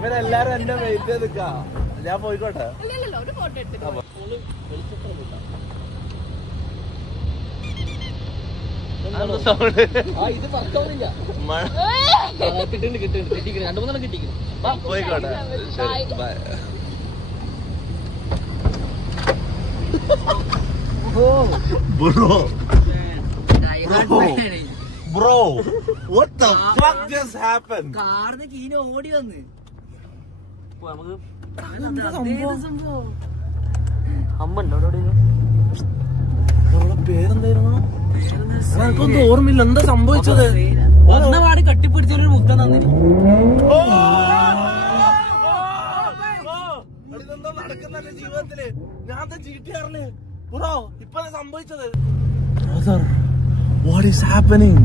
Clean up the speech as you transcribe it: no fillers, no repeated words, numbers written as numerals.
ഇവരെല്ലാരും എന്നെ വെയിറ്റ് ചെയ്ത് നിൽക്കാ. ഞാൻ പോയിക്കോട്ടെ. പോയിക്കോട്ടെ. By. Bro, what the fuck just happened? കാറിന് കീന് ഓടി വന്ന് പേരെന്തായിരുന്നു? എനിക്കൊന്നും ഓർമ്മയില്ല എന്താ സംഭവിച്ചത്. ഒന്നപാട് കട്ടിപ്പിടിച്ചൊരു മുത്തം തന്നിന്. ഇതെന്താ നടക്കുന്നല്ലേ ജീവിതത്തില്? ഞാൻ ചീട്ടിയാറിന് ബ്രോ ഇപ്പൊ സംഭവിച്ചത്. Brother, what is happening?